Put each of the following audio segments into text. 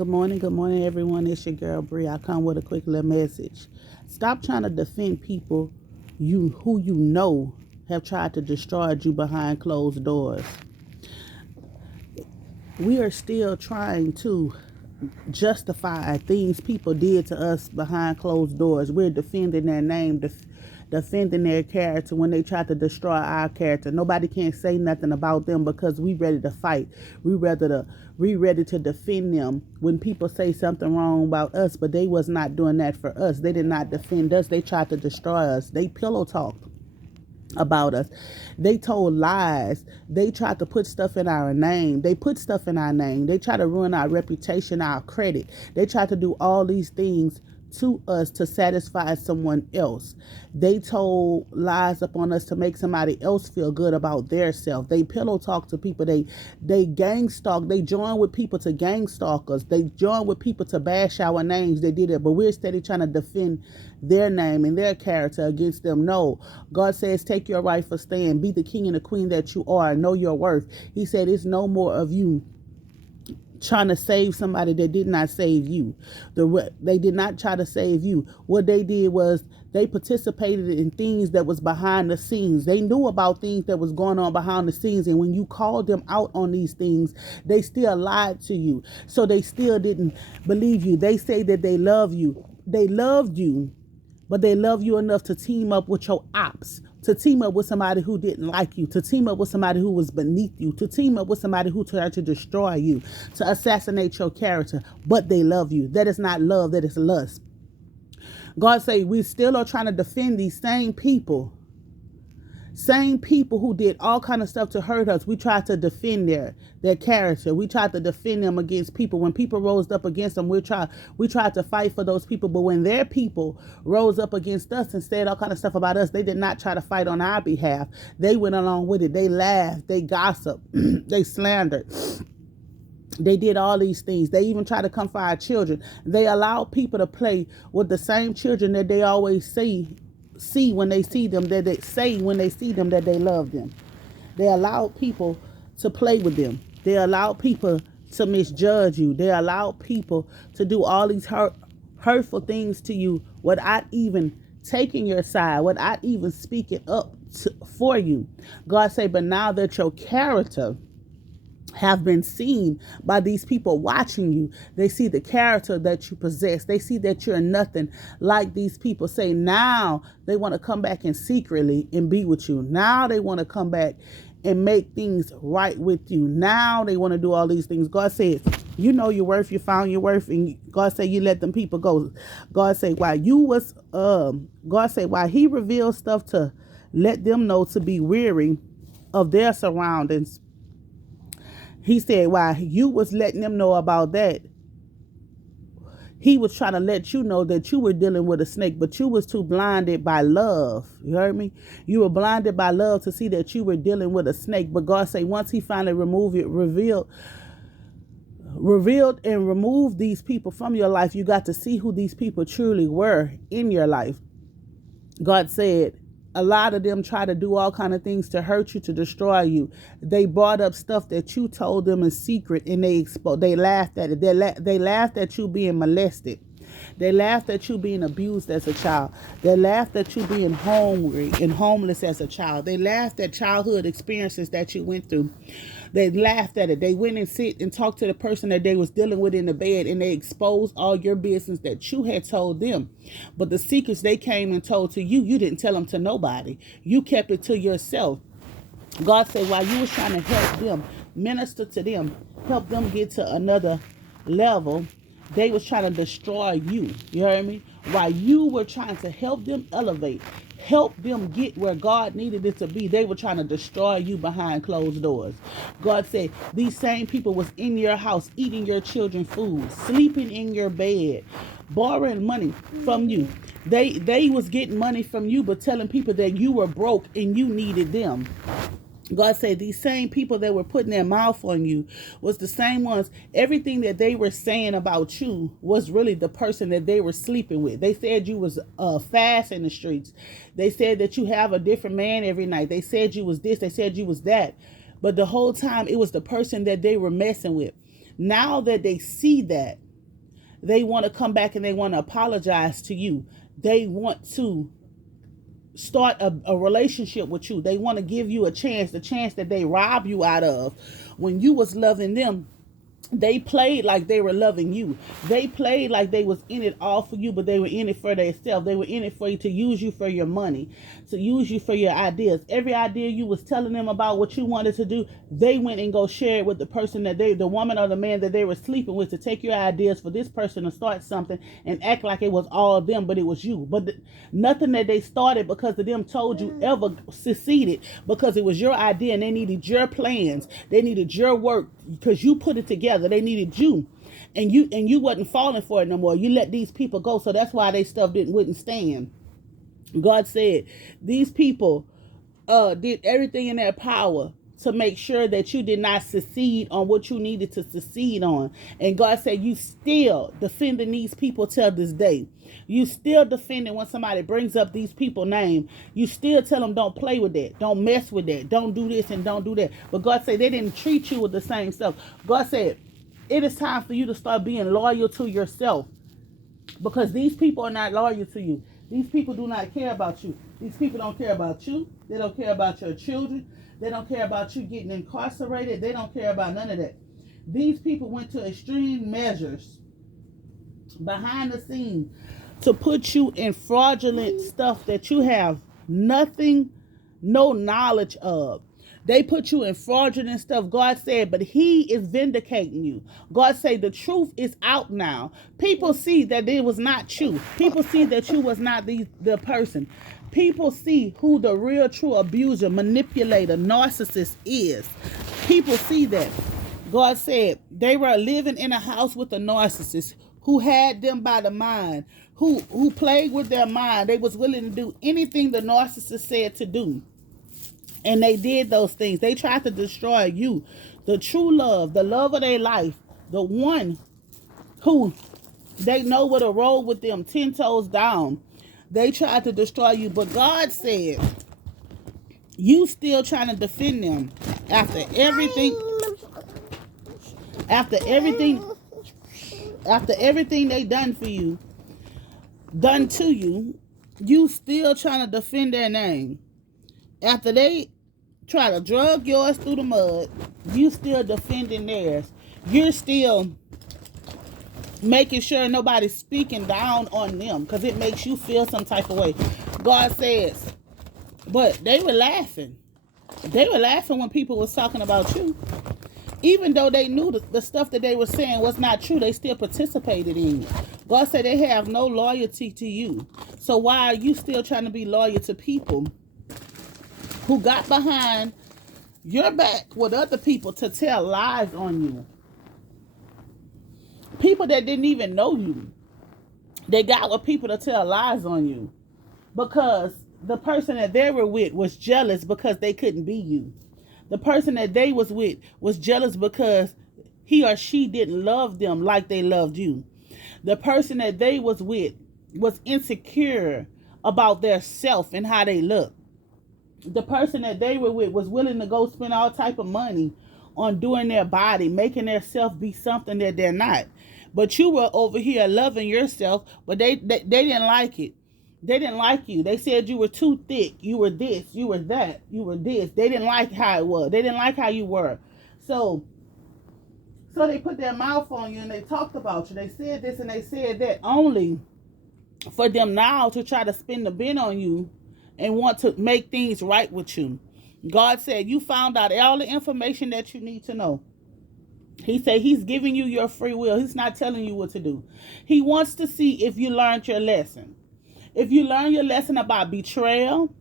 Good morning, everyone. It's your girl Bree. I come with a quick little message. Stop trying to defend people who you know have tried to destroy you behind closed doors. We are still trying to justify things people did to us behind closed doors. We're defending their name, defending their character when they try to destroy our character. Nobody can say nothing about them because we ready to fight. We ready to defend them when people say something wrong about us, but they was not doing that for us. They did not defend us. They tried to destroy us. They pillow talked about us. They told lies. They tried to put stuff in our name. They put stuff in our name. They try to ruin our reputation, our credit. They try to do all these things to us to satisfy someone else. They told lies upon us to make somebody else feel good about their self. They pillow talk to people. They gang stalk. They join with people to gang stalk us. They join with people to bash our names. They did it, but we're steady trying to defend their name and their character against them. No, God says, take your rightful stand. Be the king and the queen that you are. Know your worth. He said, it's no more of you trying to save somebody that did not save you. They did not try to save you. What they did was they participated in things that was behind the scenes. They knew about things that was going on behind the scenes. And when you called them out on these things, they still lied to you. So they still didn't believe you. They say that they love you. They loved you, but they love you enough to team up with your ops, to team up with somebody who didn't like you, to team up with somebody who was beneath you, to team up with somebody who tried to destroy you, to assassinate your character, but they love you. That is not love, that is lust. God say we still are trying to defend these same people who did all kind of stuff to hurt us. We tried to defend their character. We tried to defend them against people. When people rose up against them, we tried to fight for those people. But when their people rose up against us and said all kind of stuff about us, they did not try to fight on our behalf. They went along with it. They laughed. They gossiped. They slandered. They did all these things. They even try to come for our children. They allow people to play with the same children that they always see when they see them, that they say when they see them that they love them. They allow people to play with them. They allow people to misjudge you. They allow people to do all these hurtful things to you without even taking your side, without even speaking up for you. God say, but now that your character have been seen by these people watching you, they see the character that you possess. They see that you're nothing like these people. Say now they want to come back and secretly and be with you. Now they want to come back and make things right with you. Now they want to do all these things. God says, you know your worth, you found your worth, and God say you let them people go. God say why he revealed stuff to let them know to be weary of their surroundings. He said, while you was letting them know about that, he was trying to let you know that you were dealing with a snake, but you was too blinded by love. You heard me? You were blinded by love to see that you were dealing with a snake. But God said, once he finally revealed and removed these people from your life, you got to see who these people truly were in your life. God said, a lot of them try to do all kind of things to hurt you, to destroy you. They brought up stuff that you told them in secret, and they laughed at it. They laughed at you being molested. They laughed at you being abused as a child. They laughed at you being hungry and homeless as a child. They laughed at childhood experiences that you went through. They laughed at it. They went and sit and talked to the person that they was dealing with in the bed, and they exposed all your business that you had told them. But the secrets they came and told to you, you didn't tell them to nobody. You kept it to yourself. God said while you was trying to help them, minister to them, help them get to another level, they was trying to destroy you. You heard me? While you were trying to help them elevate, help them get where God needed it to be, they were trying to destroy you behind closed doors. God said these same people was in your house, eating your children's food, sleeping in your bed, borrowing money from you. They was getting money from you, but telling people that you were broke and you needed them. God said these same people that were putting their mouth on you was the same ones. Everything that they were saying about you was really the person that they were sleeping with. They said you was fast in the streets. They said that you have a different man every night. They said you was this. They said you was that. But the whole time it was the person that they were messing with. Now that they see that, they want to come back and they want to apologize to you. They want to start a relationship with you. They want to give you a chance, the chance that they robbed you out of when you was loving them. They played like they were loving you. They played like they was in it all for you, but they were in it for themselves. They were in it for you, to use you for your money, to use you for your ideas. Every idea you was telling them about what you wanted to do, they went and go share it with the person that the woman or the man that they were sleeping with, to take your ideas for this person to start something and act like it was all of them, but it was you. But nothing that they started because of them told you ever succeeded, because it was your idea and they needed your plans. They needed your work because you put it together. They needed you, and you wasn't falling for it no more. You let these people go, so that's why they stuff wouldn't stand. God said these people did everything in their power to make sure that you did not succeed on what you needed to succeed on. And God said you still defending these people till this day. You still defending when somebody brings up these people's name. You still tell them don't play with that. Don't mess with that. Don't do this and don't do that. But God said they didn't treat you with the same stuff. God said it is time for you to start being loyal to yourself, because these people are not loyal to you. These people do not care about you. These people don't care about you. They don't care about your children. They don't care about you getting incarcerated. They don't care about none of that. These people went to extreme measures behind the scenes to put you in fraudulent stuff that you have no knowledge of. They put you in fraudulent stuff. God said, but he is vindicating you. God said the truth is out now. People see that it was not you. People see that you was not the person. People see who the real true abuser, manipulator, narcissist is. People see that. God said they were living in a house with a narcissist who had them by the mind, who played with their mind. They was willing to do anything the narcissist said to do. And they did those things. They tried to destroy you, the true love, the love of their life, the one who they know would have rolled with them 10 toes down. They tried to destroy you, but God said you still trying to defend them after everything they done for you, done to you. You still trying to defend their name. After they try to drug yours through the mud, you still defending theirs. You're still making sure nobody's speaking down on them because it makes you feel some type of way. God says, but they were laughing. They were laughing when people was talking about you. Even though they knew the stuff that they were saying was not true, they still participated in it. God said they have no loyalty to you. So why are you still trying to be loyal to people who got behind your back with other people to tell lies on you? People that didn't even know you. They got with people to tell lies on you because the person that they were with was jealous because they couldn't be you. The person that they was with was jealous because he or she didn't love them like they loved you. The person that they was with was insecure about their self and how they look. The person that they were with was willing to go spend all type of money on doing their body, making their self be something that they're not. But you were over here loving yourself, but they didn't like it. They didn't like you. They said you were too thick. You were this. You were that. You were this. They didn't like how it was. They didn't like how you were. So they put their mouth on you and they talked about you. They said this and they said that only for them now to try to spin the bin on you and want to make things right with you. God said you found out all the information that you need to know. He said he's giving you your free will. He's not telling you what to do. He wants to see if you learned your lesson. If you learn your lesson about betrayal,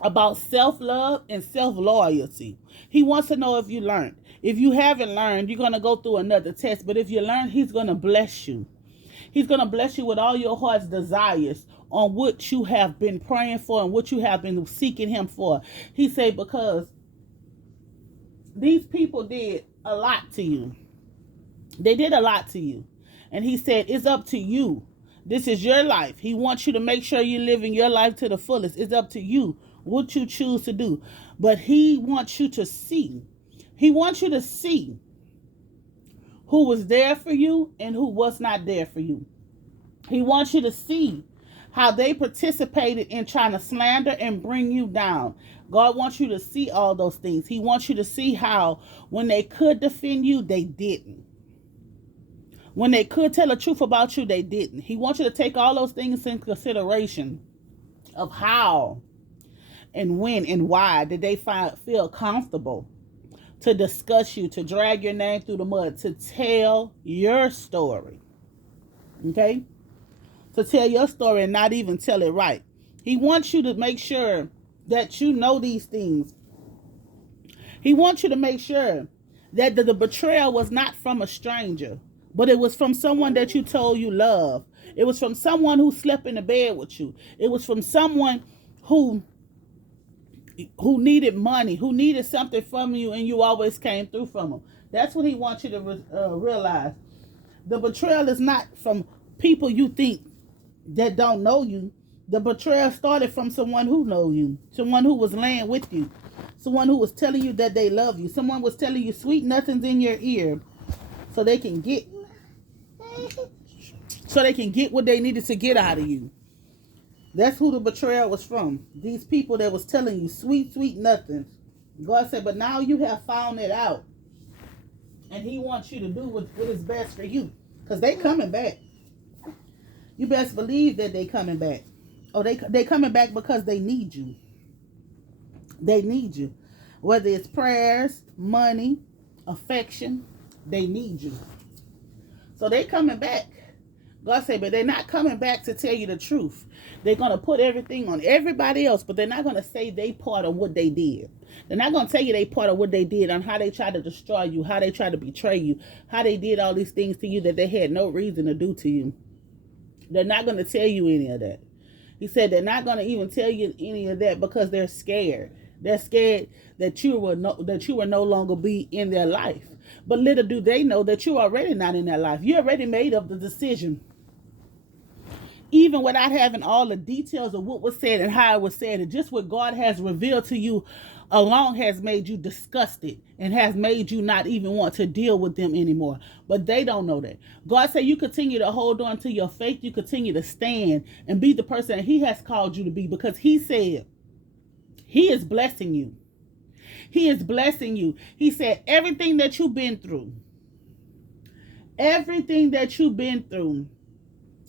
about self-love and self-loyalty. He wants to know if you learned. If you haven't learned, you're going to go through another test. But if you learn, he's going to bless you. He's going to bless you with all your heart's desires on what you have been praying for and what you have been seeking him for. He said because these people did a lot to you. They did a lot to you. And he said, it's up to you. This is your life. He wants you to make sure you're living your life to the fullest. It's up to you what you choose to do. But he wants you to see. He wants you to see who was there for you and who was not there for you. He wants you to see how they participated in trying to slander and bring you down. God wants you to see all those things. He wants you to see how when they could defend you, they didn't. When they could tell the truth about you, they didn't. He wants you to take all those things into consideration of how and when and why did they feel comfortable to discuss you, to drag your name through the mud, to tell your story. Okay? To tell your story and not even tell it right. He wants you to make sure that you know these things. He wants you to make sure that the betrayal was not from a stranger, but it was from someone that you told you love. It was from someone who slept in the bed with you. It was from someone who needed money, who needed something from you, and you always came through from them. That's what he wants you to realize. The betrayal is not from people you think that don't know you. The betrayal started from someone who know you, someone who was laying with you, someone who was telling you that they love you, someone was telling you sweet nothings in your ear so they can get what they needed to get out of you. That's who the betrayal was from. These people that was telling you sweet, sweet nothings. God said, but now you have found it out. And he wants you to do what is best for you. Because they coming back. You best believe that they coming back. Oh, they coming back because they need you. They need you. Whether it's prayers, money, affection, they need you. So they coming back. God said, but they're not coming back to tell you the truth. They're going to put everything on everybody else, but they're not going to say they part of what they did. They're not going to tell you they part of what they did, on how they tried to destroy you, how they tried to betray you, how they did all these things to you that they had no reason to do to you. They're not going to tell you any of that. He said they're not going to even tell you any of that because they're scared. They're scared that you will no longer be in their life. But little do they know that you're already not in their life. You already made up the decision. Even without having all the details of what was said and how it was said, and just what God has revealed to you alone has made you disgusted and has made you not even want to deal with them anymore. But they don't know that. God said you continue to hold on to your faith. You continue to stand and be the person that he has called you to be, because he said he is blessing you. He is blessing you. He said everything that you've been through,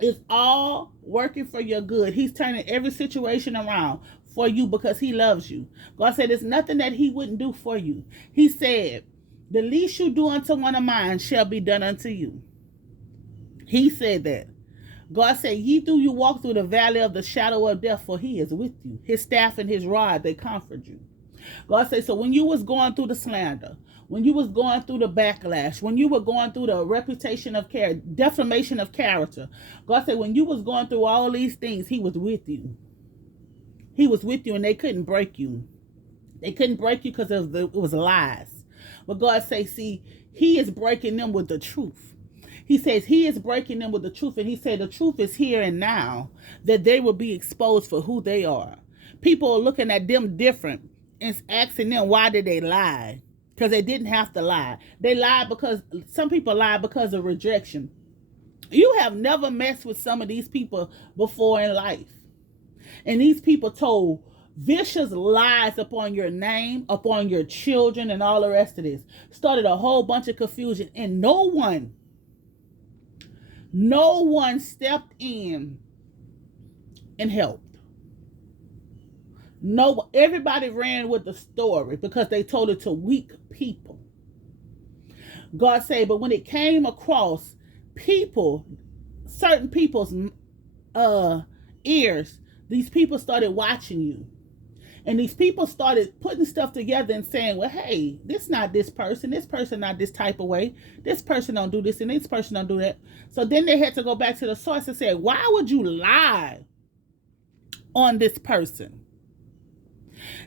is all working for your good. He's turning every situation around for you because he loves you. God said there's nothing that he wouldn't do for you. He said, the least you do unto one of mine shall be done unto you. He said that. God said, ye do you walk through the valley of the shadow of death, for he is with you. His staff and his rod, they comfort you. God said, so when you was going through the slander, when you was going through the backlash, when you were going through the reputation of character, defamation of character, God said, when you was going through all these things, he was with you. He was with you, and they couldn't break you. They couldn't break you because it was lies. But God said, see, he is breaking them with the truth. He says he is breaking them with the truth, and he said the truth is here and now, that they will be exposed for who they are. People are looking at them different and asking them, why did they lie? Because they didn't have to lie. They lied because some people lie because of rejection. You have never messed with some of these people before in life. And these people told vicious lies upon your name, upon your children, and all the rest of this. Started a whole bunch of confusion. And no one stepped in and helped. No, everybody ran with the story because they told it to weak people. God said, but when it came across people, certain people's ears, these people started watching you. And these people started putting stuff together and saying, well, hey, this not this person not this type of way. This person don't do this and this person don't do that. So then they had to go back to the source and say, why would you lie on this person?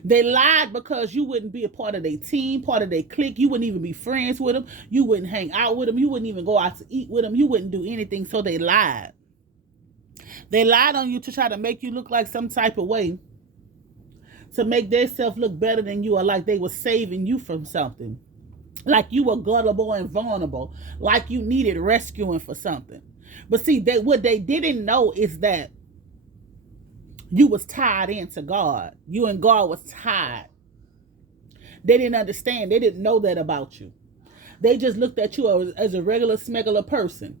They lied because you wouldn't be a part of their team, part of their clique. You wouldn't even be friends with them. You wouldn't hang out with them. You wouldn't even go out to eat with them. You wouldn't do anything. So they lied. They lied on you to try to make you look like some type of way, to make themselves look better than you, or like they were saving you from something. like you were gullible and vulnerable, like you needed rescuing for something. But see, what they didn't know is that you was tied into God. You and God was tied. They didn't understand. They didn't know that about you. They just looked at you as a regular smuggler person.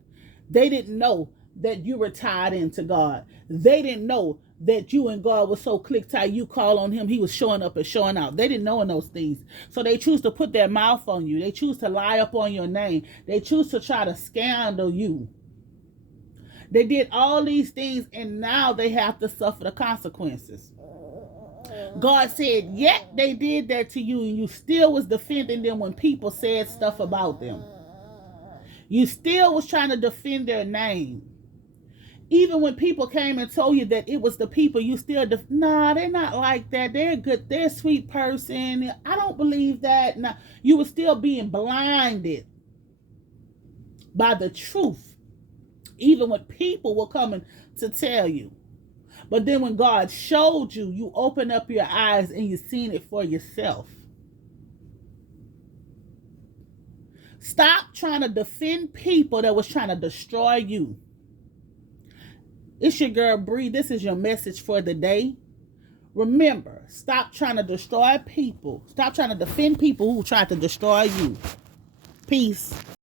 They didn't know that you were tied into God. They didn't know that you and God was so click tight. You call on him, he was showing up and showing out. They didn't know in those things. So they choose to put their mouth on you. They choose to lie up on your name. They choose to try to scandal you. They did all these things, and now they have to suffer the consequences. God said, yet they did that to you, and you still was defending them when people said stuff about them. You still was trying to defend their name. Even when people came and told you that it was the people, you still, nah, they're not like that. They're good. They're a sweet person. I don't believe that. Nah, you were still being blinded by the truth, even when people were coming to tell you. But then when God showed you, you opened up your eyes and you seen it for yourself. Stop trying to defend people that was trying to destroy you. It's your girl Bree. This is your message for the day. Remember, stop trying to destroy people. Stop trying to defend people who tried to destroy you. Peace.